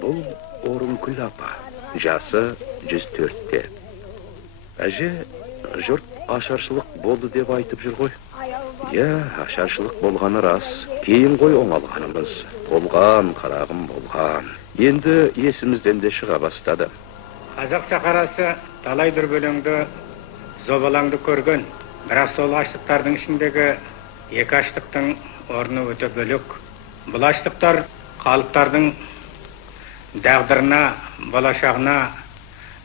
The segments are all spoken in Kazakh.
Бұл Орынкүл апа, жасы 104-те. Әже, жұрт ашаршылық болды деп айтып жүр ғой. Ашаршылық болғаны рас. Кейін ғой оңалғанымыз. Болған, қарағым болған. Енді есімізден де шыға бастады. Қазақ сахарасы талай дүрбелеңді, зобалаңды көрген. Бірақ сол аштықтардың ішіндегі екі аштықтың орны өте бөлек. Бұл аштықтар халықтардың дағдырына, болашағына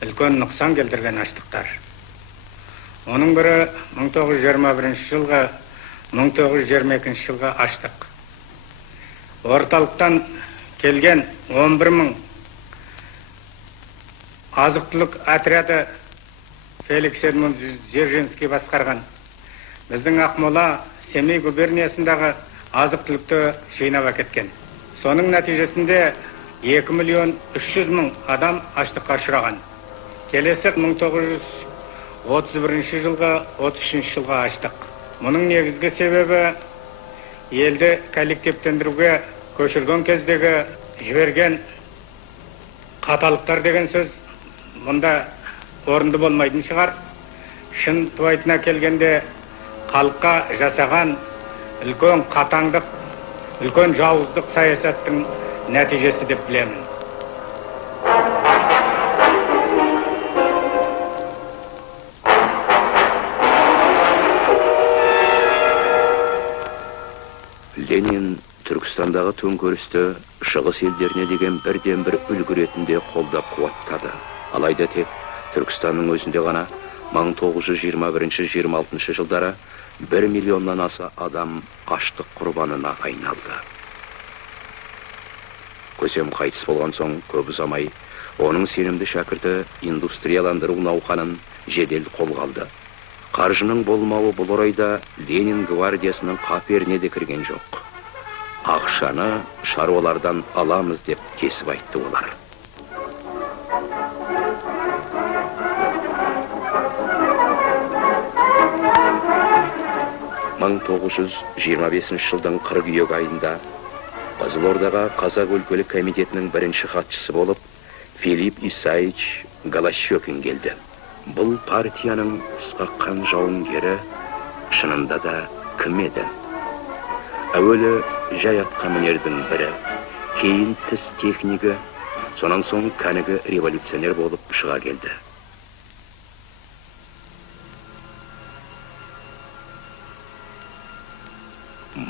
үлкен нұқсан келтірген аштықтар. Оның бірі 1921 жылғы, 1922 жылғы аштық. Орталықтан келген 11 мың азық-түлік отряды Феликс Эдмунд Дзержинский басқарған. Біздің Ақмола, Семей губерниясындағы азық-түлікті жинап әкеткен. Соның нәтижесінде 2 миллион 300 мың адам аштыққа ұшыраған. Келесі 1931 жылғы, 33 жылға аштық. Мұның негізгі себебі елді коллективтендіруге көшірген кездегі жіберген қаталықтар деген сөз мұнда орынды болмайтын шығар. Шын туайтына келгенде халыққа жасаған үлкен қатаңдық, үлкен жауыздық саясаттың нәтижесі деп білемін. Ленин Түркістандағы төңкерісті шығыс елдеріне деген бірден бір үлгі ретінде қолдап қуаттады. Алайда тек Түркістанның өзінде ғана 1921-26 жылдары 1 миллионнан аса адам аштық құрбанына айналды. Көсем қайтыс болған соң көп ұзамай, оның сенімді шәкірті индустрияландыру науқанын жедел қолға алды. Қаржының болмауы бұл орайда Ленин гвардиясының қаперіне де кірген жоқ. Ақшаны шаруалардан аламыз деп кесіп айтты олар. ...1925 жылдың қыркүйек айында Қызылордаға Қазақ өлкелік комитетінің бірінші хатшысы болып Филипп Исаевич Голощекин келді. Бұл партияның ысқаққан жауынгері шынында да кім еді? Әуелі жай атқамінердің бірі, кейін тіс технигі, сонан соң кәнігі революционер болып шыға келді.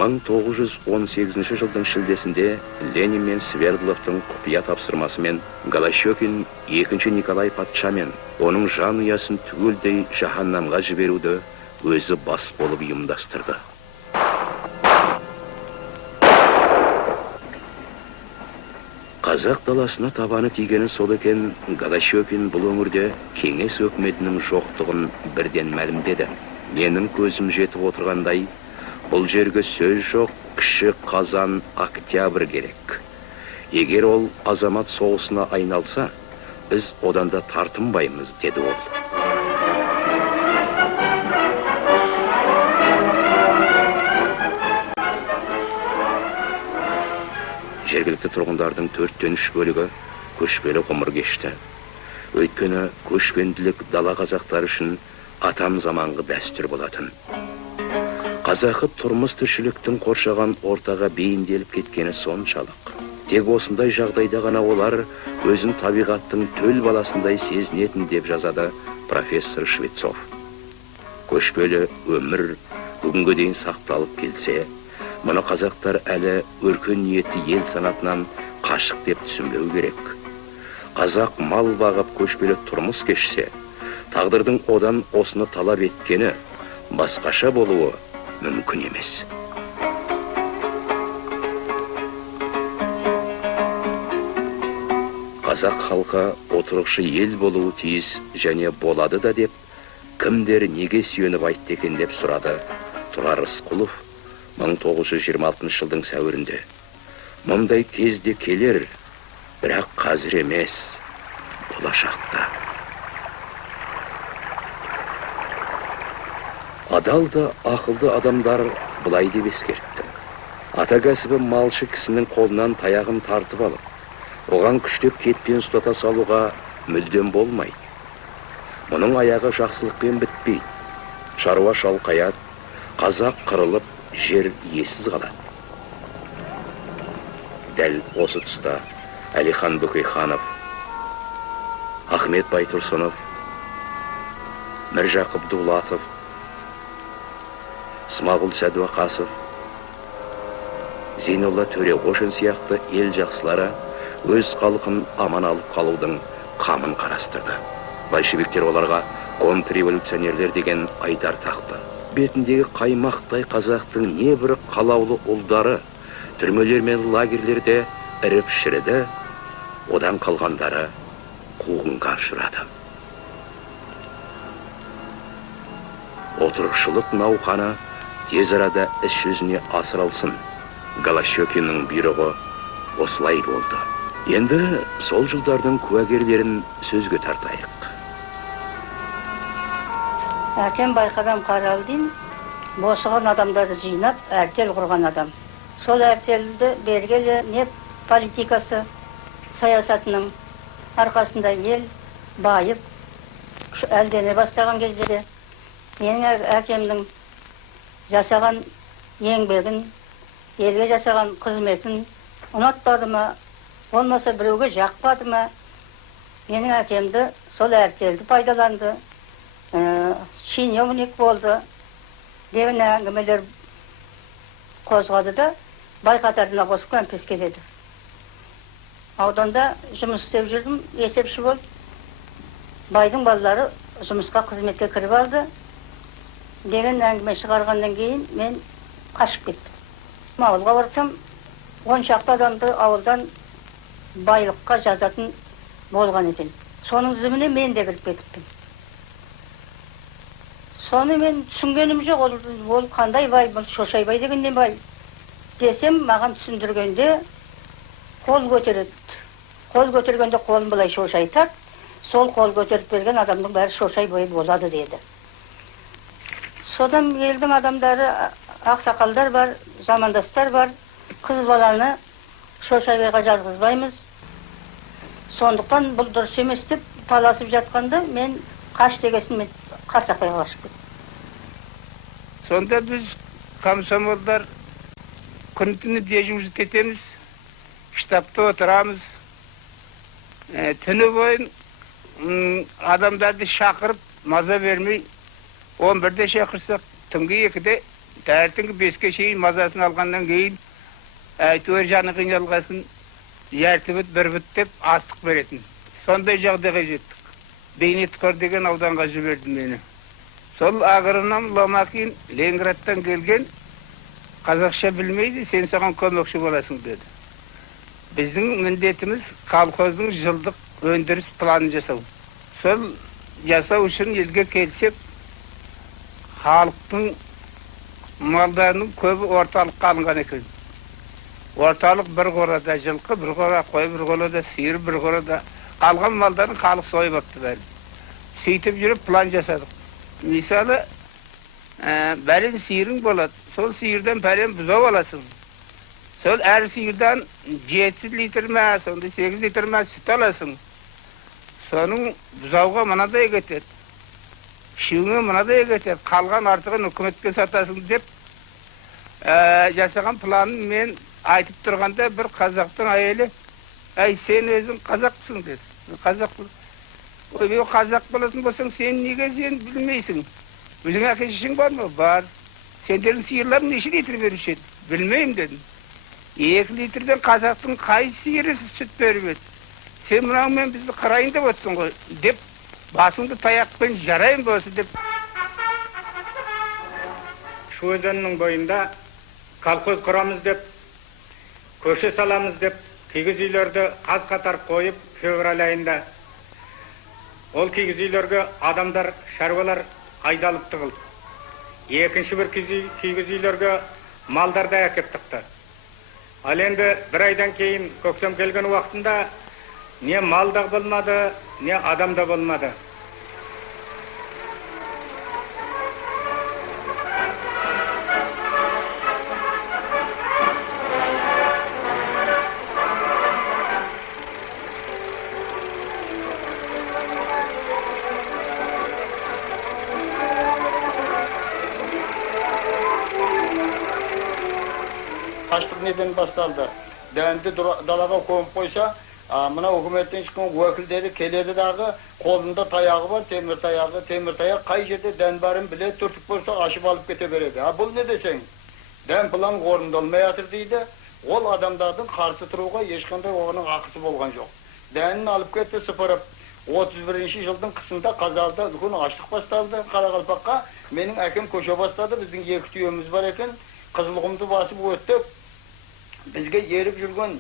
1918 жылдың шілдесінде Ленин мен Свердловтың құпия тапсырмасымен Голощекин екінші Николай патшамен оның жанұясын түгелдей жаһаннамға жіберуді өзі бас болып ұйымдастырды. Қазақ даласына табаны тигені сол екен, Голощекин бұл өңірде кеңес өкіметінің жоқтығын бірден мәлімдеді. Менің көзім жетіп отырғандай, бұл жерге сөз жоқ, кіші Қазан Октябрь керек. Егер ол азамат соғысына айналса, біз одан да тартынбаймыз, деді ол. Жергілікті тұрғындардың 4-3 бөлігі көшпелі ғұмыр кешті. Өйткені көшпенділік дала қазақтар үшін атам заманғы дәстүр болатын. Қазақы тұрмыс тіршіліктің қоршаған ортаға бейімделіп кеткені соншалық. Тек осындай жағдайда ғана олар өзін табиғаттың төл баласындай сезінетін деп жазады профессор Швецов. Көшпелі өмір бүгінге дейін сақталып келсе, мұны қазақтар әлі өркен ниетті ел санатынан қашық деп түсінбеу керек. Қазақ мал бағып көшпелі тұрмыс кешсе, тағдырдың одан осыны талап еткені басқаша болуы мүмкін емес. Қазақ халқы отырықшы ел болуы тиіс және болады да деп, кімдер неге сүйеніп айтты екен деп сұрады Тұрар Рысқұлов 1926 жылдың сәуірінде. Мұндай кезде келер, бірақ қазір емес, болашақта. Адал да ақылды адамдар былай деп ескертті. Ата кәсібі малшы кісінің қолынан таяғын тартып алып, оған күштеп кетпен ұстата салуға мүлдем болмайды. Мұның аяғы жақсылықпен бітпейді. Шаруа шалқаят, қазақ қырылып, жер иесіз қалады. Дәл осы тұста Әлихан Бөкейханов, Ахмет Байтұрсынов, Міржақып Дулатов, Смағұл Сәдуақасов, Зейнолла Төреғошин сияқты ел жақсылары өз халқын аман алып қалудың қамын қарастырды. Большевиктер оларға контрреволюционерлер деген айдар тақты. Бетіндегі қаймақтай қазақтың небір қалаулы ұлдары түрмелер мен лагерлерде іріп шіріді, одан қалғандары қуғынға ұшырады. Отырықшылық науқаны тез арада іс жүзіне асырылсын. Голощекиннің бұйрығы осылай болды. Енді сол жылдардың куәгерлерін сөзге тартайық. Әкем Байқадам Қаралдин босыған адамдарды жинап, әртел құрған адам. Сол әртелді бергелі не политикасы саясатының арқасында ел байып, әлдене бастаған кездері менің әкемнің жасаған еңбегін, елге жасаған қызметін ұнатпады ма, болмаса біреуге жақпады ма, менің әкемді сол әртелді пайдаланды, чиновник болды деген әңгімелер қозғады да Байқатарына қосып кәмпес келеді. Ауданда жұмыс істеп жүрдім, есепші болып. Байдың балалары жұмысқа қызметке кіріп алды деген әңгіме шығарғаннан кейін мен қашып кеттім. Ауылға барсам, 10 шақты адамды ауылдан байлыққа жазатын болған екен. Соның тізіміне мен де кіріп кетіппін. Соны мен түсінгенім жоқ, ол қандай бай, бұл Шошайбай дегеннен бай десем, маған түсіндіргенде қол көтереді. Қол көтергенде қолын былай шошайтады, сол қол көтеріп берген адамның бәрі Шошайбай болады деді. Содан елдің адамдары, ақсақалдар бар, замандастар бар, қыз баланы Шошайбайға жазғызбаймыз. Сондықтан бұл дұрыс емес деп таласып жатқанда мен қаш дегесін мен Қарсақбайға қашып кеттім. Сонда біз комсомолдар күн-түні дежурство етеміз, штабта отырамыз. Түні бойын адамдарды шақырып, маза бермей, 11-де шақырсақ, түнгі 2-де, таңертеңгі 5-ке шейін мазасын алғаннан кейін, әйтеуір жаны қиналғасын, ертібіт, бірбіт деп астық беретін. Сондай жағдайға жеттік. Бейнеткор деген ауданға жіберді мені. Сол агроном Ломакин Ленинградтан келген, қазақша білмейді, сен саған көмекші боласың деді. Біздің міндетіміз колхоздың жылдық өндіріс планын жасау. Сол жасау үшін елге келсек, халықтың малдарының көбі орталыққа алынған екен. Орталық бір қорада жылқы, бір қора қой, бір қорада сиыр, бір қорада қалған малдарын халық сойып апты бәрі. Сөйтіп жүріп план жасадық. Мысалы, бәрін сиырың болады. Сол сиырдан бәрін бұзау аласың. Сол әр сиырдан 7 литр ме, сонда 8 литр ме сүт аласың. Соның бұзауға мынадай кетеді. Шүйіңе мынадай кетеді. Қалған артығын үкіметке сатасың деп жасаған планын мен айтып тұрғанда бір қазақтың әйелі, әй, сен өзің қазақсың деді. Қазақ қазақ болатын болсаң, сен неге сен білмейсің? Өзің әке-шешең бар ма? Бар. Сендердің сиырларың неше литр беруші еді? Білмеймін дедім. 2 литрден қазақтың қай сиыры сүт беріп еді? Сен мынаумен бізді қырайын деп отырсың ғой, деп басыңды таяқпен жарайын болсы деп. Шу өзенінің бойында колхоз құрамыз деп, көше саламыз деп, кигіз үйлерді қаз қатар қойып, февраль айында. Ол кигіз үйлерге адамдар, шаруалар айдалып тығылды. Екінші бір кигіз үйлерге малдарды әкеп тықты. Ал енді бір айдан кейін көктем келген уақытында не мал да болмады, не адам да болмады. Kaçlık neden başlandı? Dendi dalaga koyup koysa, mına hükümetten çıkan vekilleri keledi dağı kolunda tayağı var, temir tayağı kay jerde denbarın bile turtup bolsa aşıp alıp kete beredi. Ha bu ne desең? Den plan orundalmayatır deydi. Ol adamlardan karşı turuğa hiç qanday oğanın akısı bolgan yok. Denin alıp ketdi sıfırıp 31-ci yılın kısımda Kazalda ulkan açlık başlandı Qaraqalpaqqa. Menin akim koşa başladı. Bizning iki tüyemiz var ekan. Qızılqumdu basıp ötdük. Bizge yerip жүрген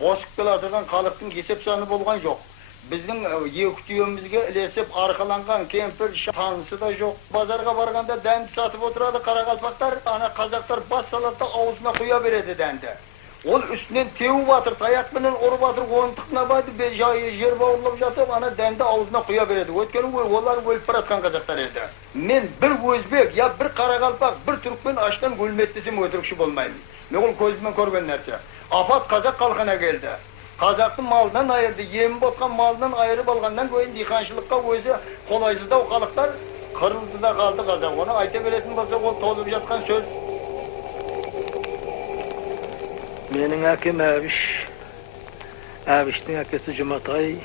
босып келатырган халыктын кесеп саны болгон жок. Биздин екі түйөмүзгө илесип аркаланган кемпир шанысы да жок. Базарга барганда дәнди сатып отурады Каракалпактар, ана казактар бас салат да аузуна куя береді дәнди. Ол үстүнөн теуп атыр, таяк менен уруп атыр, онтукна байды, жер бауырлап жатып, ана дәнди аузуна куя береді. Өткөнү олар өлүп бараткан казактар еді. Мен bir өзбек, я bir Каракалпак, bir түркмен аштан өлметтесем өтірікші болмаймын. Мен ол көзіммен көрген нәрсе. Апат қазақ қалқана келді. Қазақтың малынан айырды, ем ботқан малынан айырып алғаннан кейін диханшылыққа өзі қолайсыздау халықтар қырылды да қалды қазақ. Оны айта беретін болса, ол толып жатқан сөз. Менің әкем Әбіш. Әбіштің әкесі Жұматай.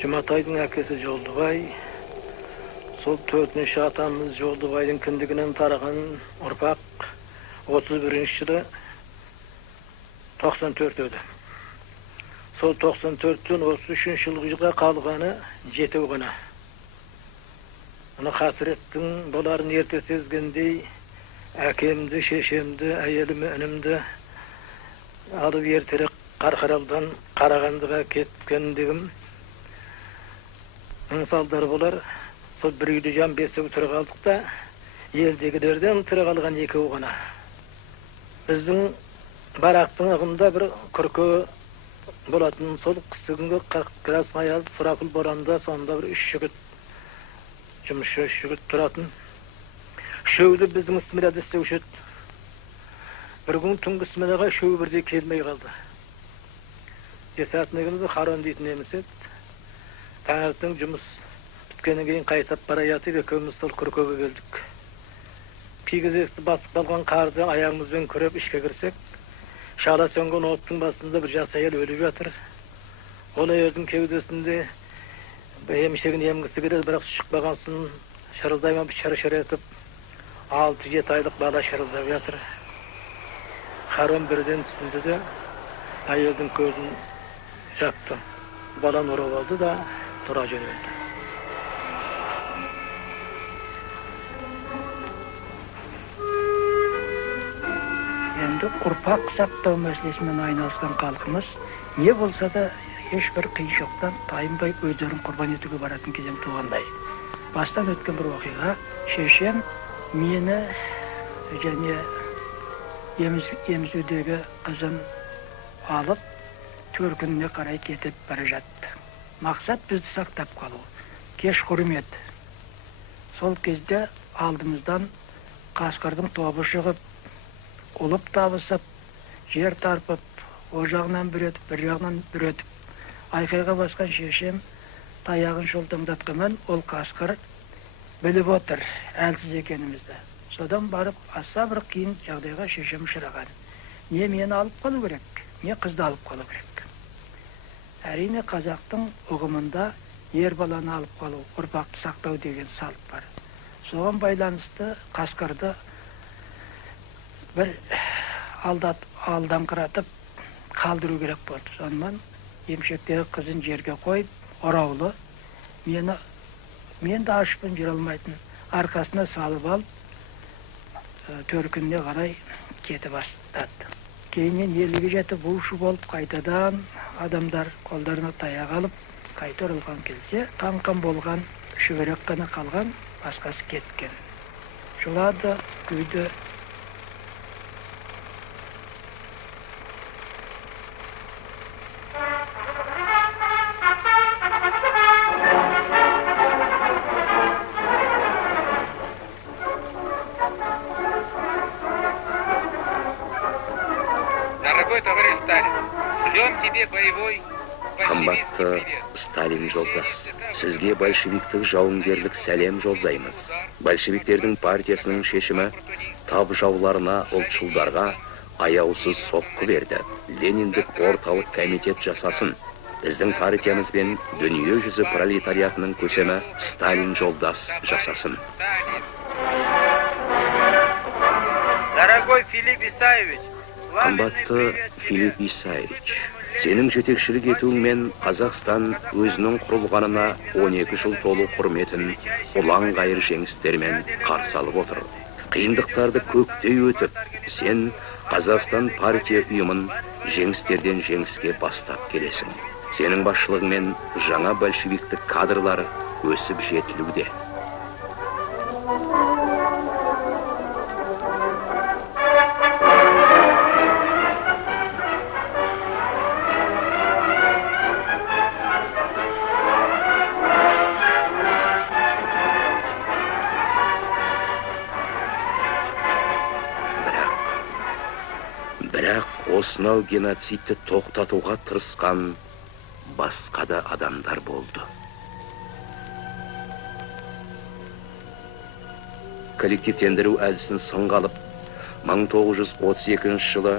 Жұматайдың әкесі Жолдыбай. Сол 4-ші атамыз Жолдыбайдың кіндігінен тараған ұрпақ 31-ші жылы 94 өді. Сол 94-тен 33-ші жылға қалғаны 7 ғана. Оны қасіреттің боларын ерте сезгендей, әкемді, шешемді, әйелімі, інімді алып ертерек Қарқаралдан Қарағандыға кеткендігім мысалдар болар. Сол бір үйді жан бесігі тұры қалдық та, елдегілерден тұры қалған 2 ғана. Біздің барақтың ығында бір күркі болатын, сол қысығынғы қырас аяз сұрапыл боранда сонда бір 3 жігіт, жұмысшы 3 жігіт тұратын. Шөуді біздің үстімеледі істеуші. Бір күн түнгі үстімелеға шөу бірде келмей қалды. Есәтінігімізді Харон дейтін емес еді. Таңертең жұмыс біткеннен кейін қайтап бара жатып, екеуміз сол күркөге келдік. Кигізекті басып қалған қарды аяғымызбен күреп ішке кірсек, шала сөнген оттың басында бір жас әйел өліп жатыр. Ол әйелдің кеудесінде емшегін емгісі келеді, бірақ шықпаған соң шырылдаймен шыр-шыр етіп, 6-7 айлық бала шырылдап жатыр. Харон бірден түсінді де әйелдің көзін жапты. Баланы ұрып алды да тұра жөнелді. Енді ұрпақ сақтау мәселесімен айналысқан халқымыз не болса да ешбір қиыншылықтан тайынбай өздерін құрбан етуге баратын кезең туғандай. Бастан өткен бір оқиға, шешем мені және емізудегі қызын алып төркініне қарай кетіп бара жатты. Мақсат бізді сақтап қалу. Кеш құрмет. Сол кезде алдымыздан Қасқырдың тобы шығып, ұлып табысып, жер тарпып, о жағынан бір өтіп, бір жағынан бір өтіп, айқайға басқан шешем таяғын шолтаңдатқанмен ол Қасқыр біліп отыр әлсіз екенімізді. Содан барып аса бір қиын жағдайға шешем ұшыраған. Не мені алып қалу керек, не қызды алып қалу керек. Әрине қазақтың ұғымында ер баланы алып қалу, ұрпақты сақтау деген салт бар. Соған байланысты Қасқырды бір алдаңқыратып қалдыру керек болды. Сонымен емшектегі қызын жерге қойып, ораулы, мен де ашпын жүре алмайтын, арқасына салып алып, төркініне қарай кетіп бастады. Кейіннен еліге жетіп бушы болып қайтадан адамдар қолдарына таяқ алып қайта оралған келсе, қаңқан болған шүберек қана қалған, басқасы кеткен. Жылады, күйді. Қымбатты Сталин жолдас, сізге большевиктік жауынгерлік сәлем жолдаймыз. Большевиктердің партиясының шешімі тап жауларына, ұлтшылдарға аяусыз соққы берді. Лениндік орталық комитет жасасын. Біздің партиямыз бен дүние жүзі пролетариатының көсемі Сталин жолдас жасасын. Дорогой Филипп Исаевич, Қымбатты Филипп Исаевич, сенің жетекшілік етуіңмен Қазақстан өзінің құрылғанына 12 жыл толу құрметін ұлан ғайыр жеңістермен қарсы алып отыр. Қиындықтарды көктей өтіп, сен Қазақстан партия ұйымын жеңістерден жеңіске бастап келесің. Сенің басшылығымен жаңа большевиктік кадрлар өсіп жетілуде. Бірақ осынау геноцидті тоқтатуға тырысқан басқа да адамдар болды. Коллективтендіру әдісін сынға алып, 1932 жылы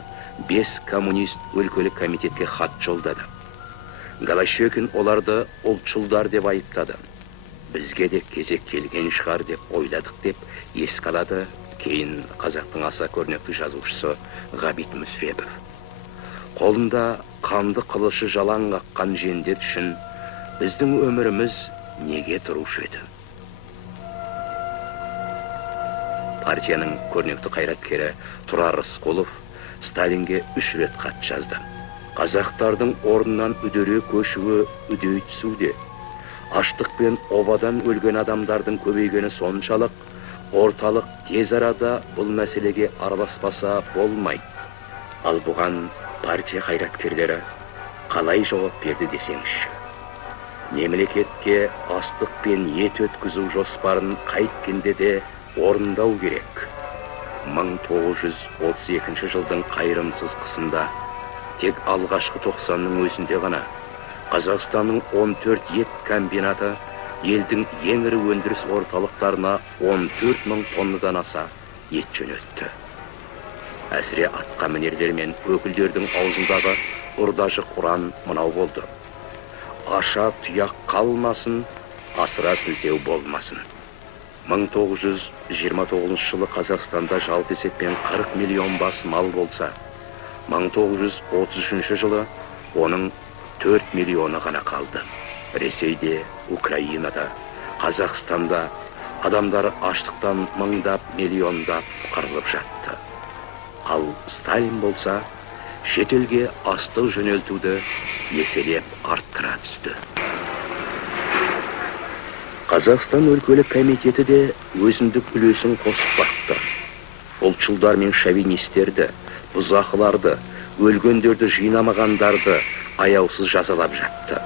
5 коммунист өлкелік комитетке хат жолдады. Голощекин оларды ұлтшылдар деп айыптады. Бізге де кезек келген шығар деп ойладық деп еске алады кейін қазақтың аса көрнекті жазушысы Ғабит Мүсірепов. Қолында қанды қылышы жалаң қаққан жендет үшін біздің өміріміз неге тұрушы еді? Партияның көрнекті қайраткері Тұрар Рысқұлов Сталинге 3 рет хат жазды. Қазақтардың орнынан үдере көшуі үдей түсуде. Аштық пен обадан өлген адамдардың көбейгені соншалық, орталық тез арада бұл мәселеге араласпаса болмайды. Ал бұған партия қайраткерлері қалай жауап берді десеңізші? Мемлекетке астық пен ет өткізу жоспарын қайткенде де орындау керек. 1932 жылдың қайырымсыз қысында тек алғашқы 90-ның өзінде ғана Қазақстанның 14 ет комбинаты елдің ең ірі өндіріс орталықтарына 14 мың тоннадан аса ет жөнелтті. Әсіре атқа мінерлер мен өкілдердің аузындағы ұрдажы құран мынау болды: аша тұяқ қалмасын, асыра сілтеу болмасын. 1929 жылы Қазақстанда жалпы есеппен 40 миллион бас мал болса, 1933 жылы оның 4 миллионы ғана қалды. Ресейде, Украинада, Қазақстанда адамдар аштықтан мыңдап, миллиондап қырылып жатты. Ал Сталин болса, шетелге астық жөнелтуді еселеп арттыра түсті. Қазақстан өлкелік комитеті де өзіндік үлесін қосып бақты. Ұлтшылдар мен шовинистерді, бұзақыларды, өлгендерді жинамағандарды аяусыз жазалап жатты.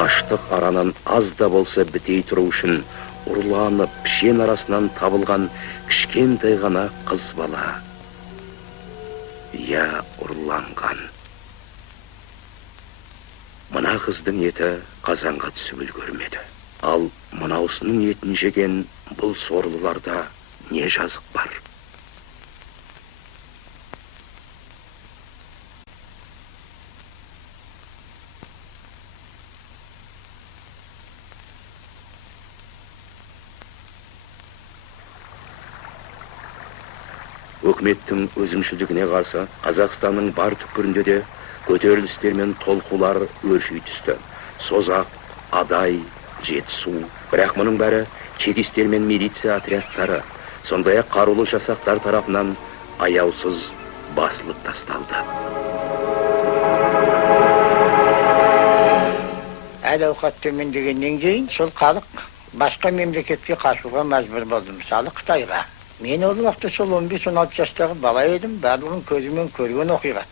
Аштық аранын аз да болса бітей тұру үшін ұрланып, пішен арасынан табылған кішкентай ғана қыз бала. Я ұрланған. Мына қыздың еті қазанға түсіп үлгермеді. Ал мынаусының етін жеген бұл сорлыларда не жазық бар? Өкіметтің өзімшілдігіне қарсы Қазақстанның бар түкпірінде де көтерілістер мен толқулар өрши түсті. Созақ, Адай, Жетісу. Бірақ мұның бәрі чекистер мен милиция отрядтары, сондай-ақ қарулы жасақтар тарапынан аяусыз басылып тасталды. Әл-ауқат төмендегеннен кейін сол халық басқа мемлекетке қашуға мәжбүр болды, мысалы Қытайға. Мен ол уақытта сол 15-16 жастағы бала едім, барлығын көзімен көрген оқиға.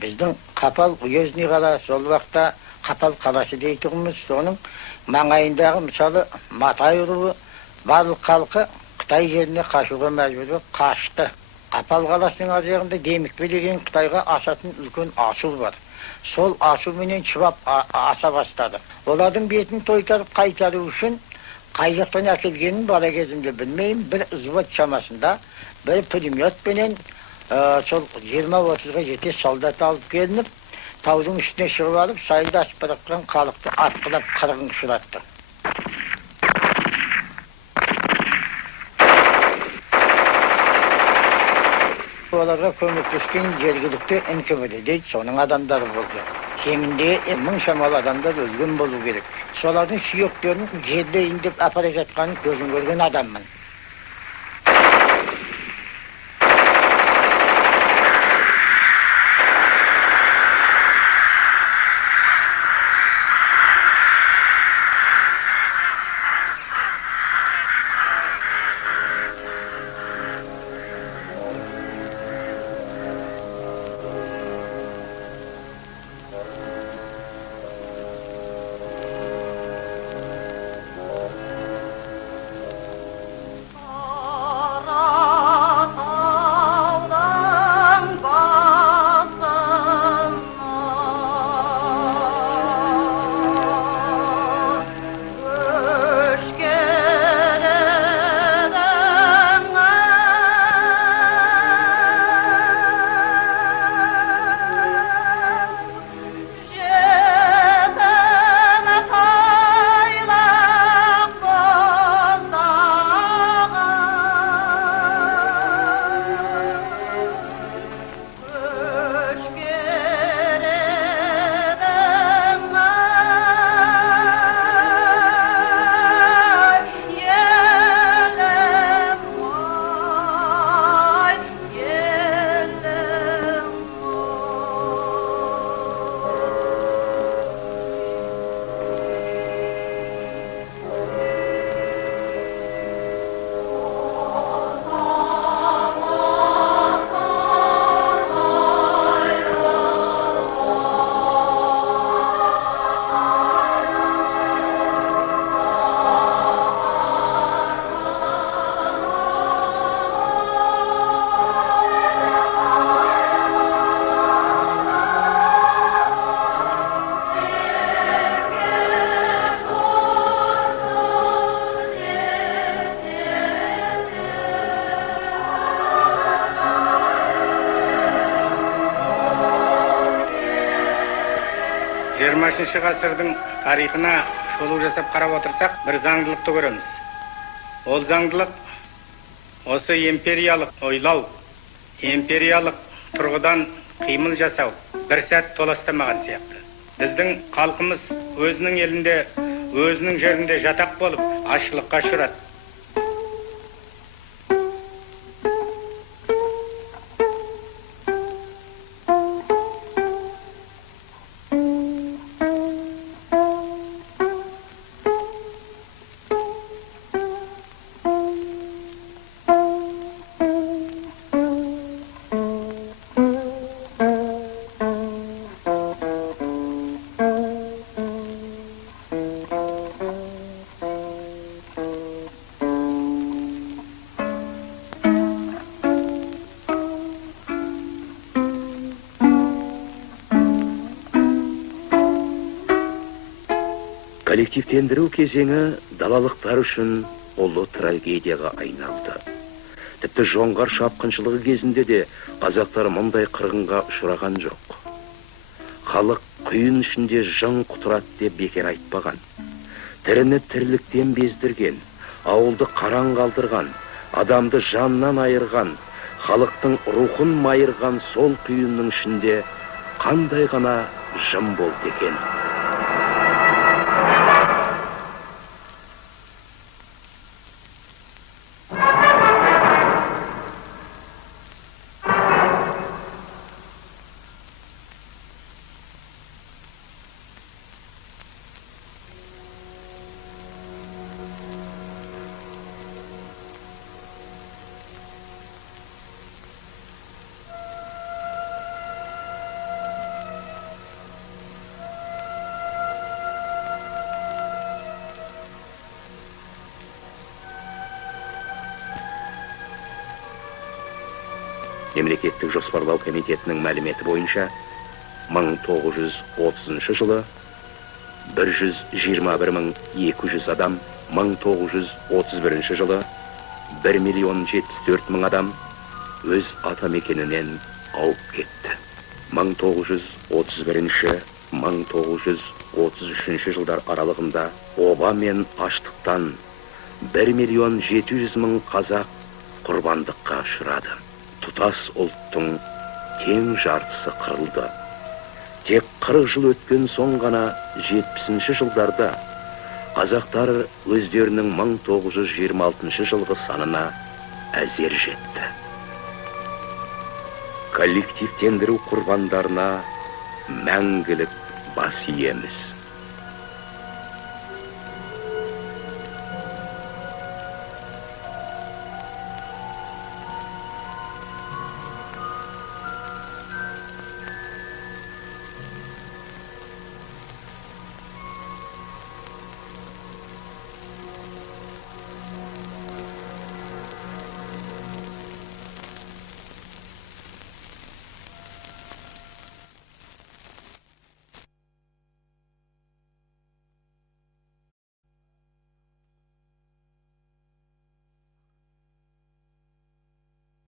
Біздің Қапал уездный қала, сол уақытта Қапал қаласы дейтұғымыз, соның маңайындағы мысалы Матай руы барлық халқы Қытай жеріне қашуға мәжбүр болып қашты. Қапал қаласының ар жағында Демікпе деген Қытайға асатын үлкен асу бар. Сол асуменен шыбап аса бастады. Олардың бетін тойтарып қайтару үшін Қай жақтан әкелгенін бала кезімде білмеймін. Bir взвод шамасында bir пулеметпенен сол 20-30-ға жете солдат алып келініп, таудың үстіне шығып алып, сайылды ашып бара халықты атқылап қырғын ұшыратты. Оларға көмектескен жергілікті НКВД дейді, соның адамдары болды. Кемінде 1000 шамалы адамдар өлген болу керек. Солардың сүйектерін жерде индеп апара жатқанын көзім көрген адаммын. Жиырмасыншы ғасырдың тарихына шолу жасап қарап отырсақ, бір заңдылықты көреміз. Ол заңдылық осы империялық ойлау, империялық тұрғыдан қимыл жасау бір сәт толастамаған сияқты. Біздің халқымыз өзінің елінде, өзінің жерінде жатақ болып, аштыққа ұшырады. Коллективтендіру кезеңі далалықтар үшін ұлы трагедияға айналды. Тіпті жоңғар шапқыншылығы кезінде де қазақтар мұндай қырғынға ұшыраған жоқ. Халық құйын ішінде жын құтырады деп бекер айтпаған. Тіріні тірліктен бездірген, ауылды қараң қалдырған, адамды жаннан айырған, халықтың рухын майырған сол құйынның ішінде қандай ғана жын болды екен. Мемлекеттік жоспарлау комитетінің мәліметі бойынша 1930 жылы 121.200 адам 1931 жылы 1,074,000 адам өз атамекенінен ауып кетті. 1931-1933 жылдар аралығында оба мен аштықтан 1,700,000 қазақ құрбандыққа ұшырады. Тұтас ұлттың тең жартысы қырылды. Тек 40 жыл өткен соң ғана 70-ші жылдарда қазақтар өздерінің 1926 жылғы санына әзер жетті. Коллективтендіру құрбандарына мәңгілік бас иеміз.